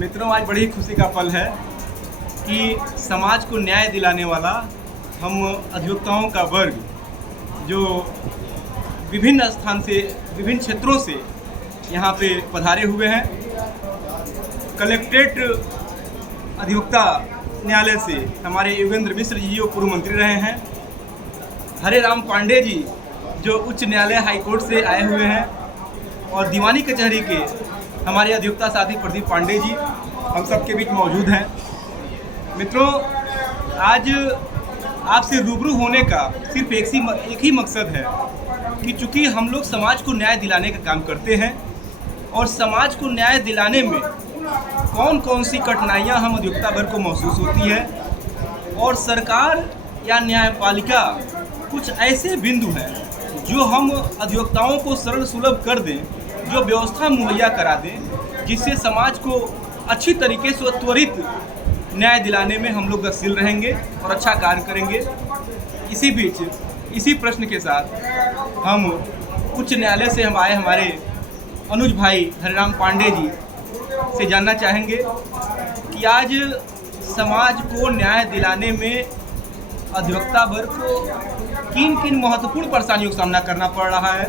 मित्रों, आज बड़ी खुशी का पल है कि समाज को न्याय दिलाने वाला हम अधिवक्ताओं का वर्ग जो विभिन्न स्थान से, विभिन्न क्षेत्रों से यहाँ पे पधारे हुए हैं। कलेक्ट्रेट अधिवक्ता न्यायालय से हमारे योगेंद्र मिश्र जी जो पूर्व मंत्री रहे हैं, हरे राम पांडे जी जो उच्च न्यायालय हाईकोर्ट से आए हुए हैं, और दीवानी कचहरी के हमारे अधिवक्ता साथी प्रदीप पांडे जी हम सबके बीच मौजूद हैं। मित्रों, आज आपसे रूबरू होने का सिर्फ एक ही मकसद है कि चूँकि हम लोग समाज को न्याय दिलाने का काम करते हैं और समाज को न्याय दिलाने में कौन कौन सी कठिनाइयाँ हम अधिवक्ता वर्ग को महसूस होती है, और सरकार या न्यायपालिका कुछ ऐसे बिंदु हैं जो हम अधिवक्ताओं को सरल सुलभ कर दें, जो व्यवस्था मुहैया करा दें, जिससे समाज को अच्छी तरीके से त्वरित न्याय दिलाने में हम लोग गतिशील रहेंगे और अच्छा कार्य करेंगे। इसी बीच इसी प्रश्न के साथ हम उच्च न्यायालय से हमारे अनुज भाई हरिराम पांडे जी से जानना चाहेंगे कि आज समाज को न्याय दिलाने में अधिवक्ता वर्ग को किन किन महत्वपूर्ण परेशानियों का सामना करना पड़ रहा है,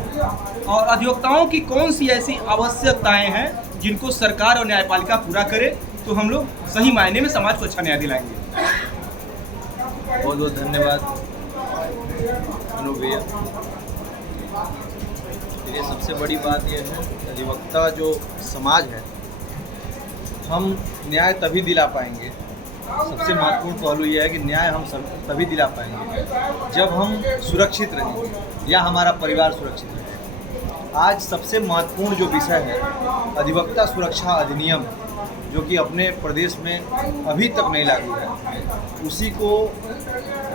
और अधिवक्ताओं की कौन सी ऐसी आवश्यकताएं हैं जिनको सरकार और न्यायपालिका पूरा करे तो हम लोग सही मायने में समाज को अच्छा न्याय दिलाएंगे। बहुत बहुत धन्यवाद अनु भैया। ये सबसे बड़ी बात यह है, अधिवक्ता जो समाज है, हम न्याय तभी दिला पाएंगे, सबसे महत्वपूर्ण पहलू यह है कि न्याय हम तभी दिला पाएंगे जब हम सुरक्षित रहेंगे या हमारा परिवार सुरक्षित रहेगा। आज सबसे महत्वपूर्ण जो विषय है अधिवक्ता सुरक्षा अधिनियम, जो कि अपने प्रदेश में अभी तक नहीं लागू है, उसी को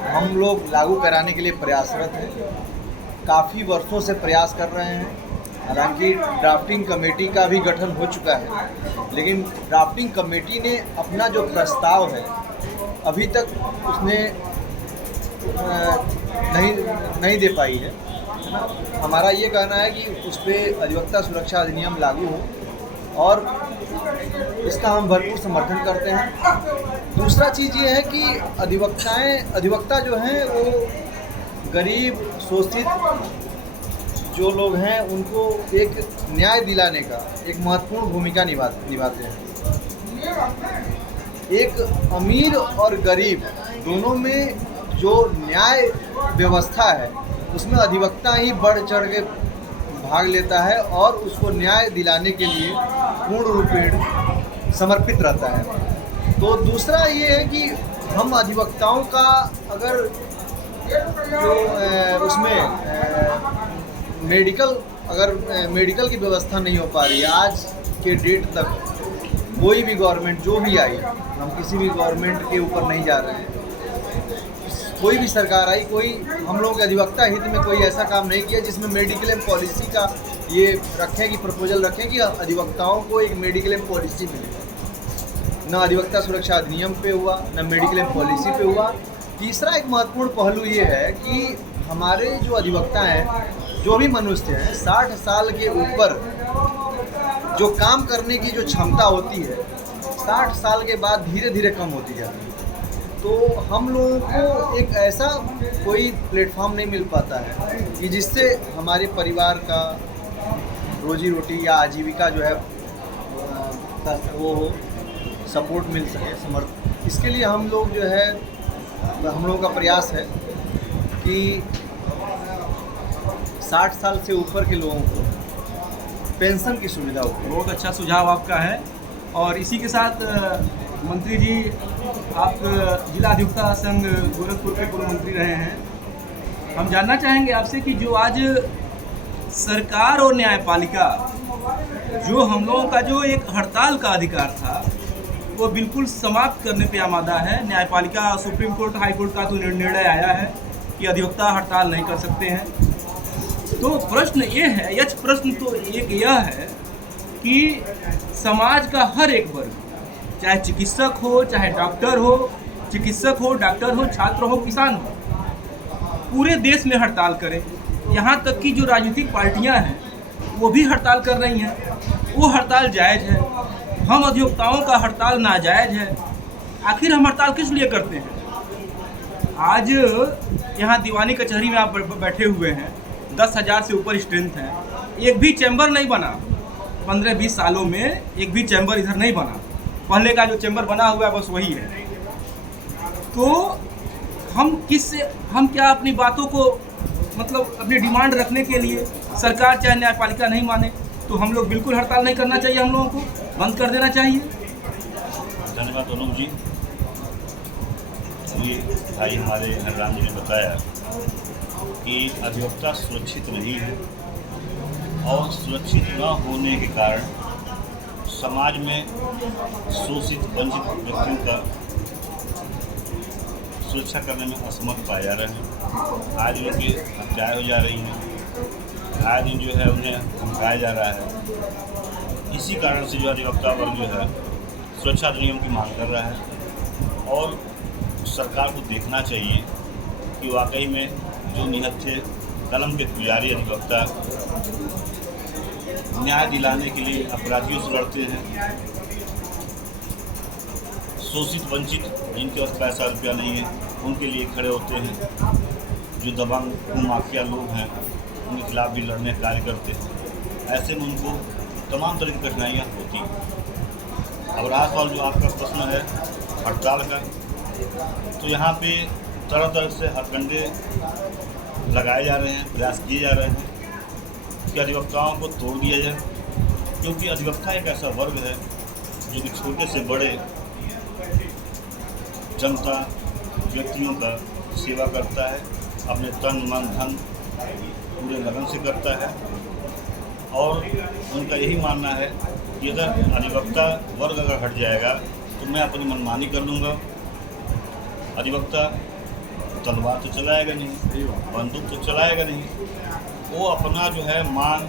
हम लोग लागू कराने के लिए प्रयासरत हैं। काफ़ी वर्षों से प्रयास कर रहे हैं। हालांकि ड्राफ्टिंग कमेटी का भी गठन हो चुका है, लेकिन ड्राफ्टिंग कमेटी ने अपना जो प्रस्ताव है अभी तक उसने नहीं दे पाई है ना। हमारा ये कहना है कि उस पर अधिवक्ता सुरक्षा अधिनियम लागू हो, और इसका हम भरपूर समर्थन करते हैं। दूसरा चीज़ ये है कि अधिवक्ता जो हैं वो गरीब शोषित जो लोग हैं उनको एक न्याय दिलाने का एक महत्वपूर्ण भूमिका निभाते हैं। एक अमीर और गरीब दोनों में जो न्याय व्यवस्था है उसमें अधिवक्ता ही बढ़ चढ़ के भाग लेता है और उसको न्याय दिलाने के लिए पूर्ण रूपेण समर्पित रहता है। तो दूसरा ये है कि हम अधिवक्ताओं का अगर जो उसमें मेडिकल की व्यवस्था नहीं हो पा रही है, आज के डेट तक कोई भी गवर्नमेंट जो भी आई, हम किसी भी गवर्नमेंट के ऊपर नहीं जा रहे हैं, कोई भी सरकार आई, कोई हम लोग अधिवक्ता हित में कोई ऐसा काम नहीं किया जिसमें मेडिक्लेम पॉलिसी का ये रखें कि प्रपोजल रखें कि अधिवक्ताओं को एक मेडिक्लेम पॉलिसी मिले। न अधिवक्ता सुरक्षा अधिनियम पे हुआ, न मेडिक्लेम पॉलिसी पे हुआ। तीसरा एक महत्वपूर्ण पहलू ये है कि हमारे जो अधिवक्ता हैं, जो भी मनुष्य हैं, 60 साल के ऊपर जो काम करने की जो क्षमता होती है 60 साल के बाद धीरे धीरे कम होती जाती है। तो हम लोगों को एक ऐसा कोई प्लेटफॉर्म नहीं मिल पाता है कि जिससे हमारे परिवार का रोजी रोटी या आजीविका जो है वो सपोर्ट मिल सके, इसके लिए हम लोग जो है, हम लोगों का प्रयास है कि 60 साल से ऊपर के लोगों को पेंशन की सुविधा हो। बहुत अच्छा सुझाव आपका है। और इसी के साथ मंत्री जी, आप जिला अधिवक्ता संघ गोरखपुर के पूर्व मंत्री रहे हैं। हम जानना चाहेंगे आपसे कि जो आज सरकार और न्यायपालिका जो हम लोगों का जो एक हड़ताल का अधिकार था वो बिल्कुल समाप्त करने पे आमादा है। न्यायपालिका, सुप्रीम कोर्ट, हाई कोर्ट का तो निर्णय आया है कि अधिवक्ता हड़ताल नहीं कर सकते हैं। तो प्रश्न ये है, प्रश्न तो एक यह है कि समाज का हर एक वर्ग, चाहे चिकित्सक हो, चाहे डॉक्टर हो, डॉक्टर हो, छात्र हो, किसान हो, पूरे देश में हड़ताल करें। यहाँ तक कि जो राजनीतिक पार्टियाँ हैं वो भी हड़ताल कर रही हैं। वो हड़ताल जायज़ है। हम अधिवक्ताओं का हड़ताल नाजायज है। आखिर हम हड़ताल किस लिए करते हैं? आज यहाँ दीवानी कचहरी में आप बैठे हुए हैं, 10,000 से ऊपर स्ट्रेंथ है, एक भी चैम्बर नहीं बना। 15-20 सालों में एक भी चैम्बर इधर नहीं बना। पहले का जो चैम्बर बना हुआ है बस वही है। तो हम क्या अपनी बातों को मतलब अपनी डिमांड रखने के लिए सरकार चाहे न्यायपालिका नहीं माने तो हम लोग बिल्कुल हड़ताल नहीं करना चाहिए, हम लोगों को बंद कर देना चाहिए। धन्यवाद अनुप जी। ये भाई हमारे हरराम जी ने बताया कि अधिवक्ता सुरक्षित नहीं है और सुरक्षित न होने के कारण समाज में शोषित वंचित व्यक्तियों का सुरक्षा करने में असमर्थ पाए जा रहे हैं। आज उनकी हत्याएँ हो जा रही हैं, आज दिन जो है उन्हें धमकाया जा रहा है। इसी कारण से जो अधिवक्ता वर्ग जो है सुरक्षा अधिनियम की मांग कर रहा है और सरकार को देखना चाहिए कि वाकई में जो निहत्थे कलम के पुजारी अधिवक्ता न्याय दिलाने के लिए अपराधियों से लड़ते हैं, शोषित वंचित जिनके पास पैसा रुपया नहीं है उनके लिए खड़े होते हैं, जो दबंग भूमाफिया लोग हैं उनके खिलाफ भी लड़ने का कार्य करते हैं। ऐसे में उनको तमाम तरह की कठिनाइयाँ होती हैं। अब रहा सवाल जो आपका प्रश्न है हड़ताल का, तो यहाँ पे तरह तरह से हथकंडे लगाए जा रहे हैं, प्रयास किए जा रहे हैं कि अधिवक्ताओं को तोड़ दिया जाए, क्योंकि अधिवक्ता एक ऐसा वर्ग है जो कि छोटे से बड़े जनता व्यक्तियों का सेवा करता है, अपने तन मन धन पूरे लगन से करता है और उनका यही मानना है कि अगर अधिवक्ता वर्ग अगर हट जाएगा तो मैं अपनी मनमानी कर लूँगा। अधिवक्ता तलवार तो चलाएगा नहीं, बंदूक तो चलाएगा नहीं, वो अपना जो है मान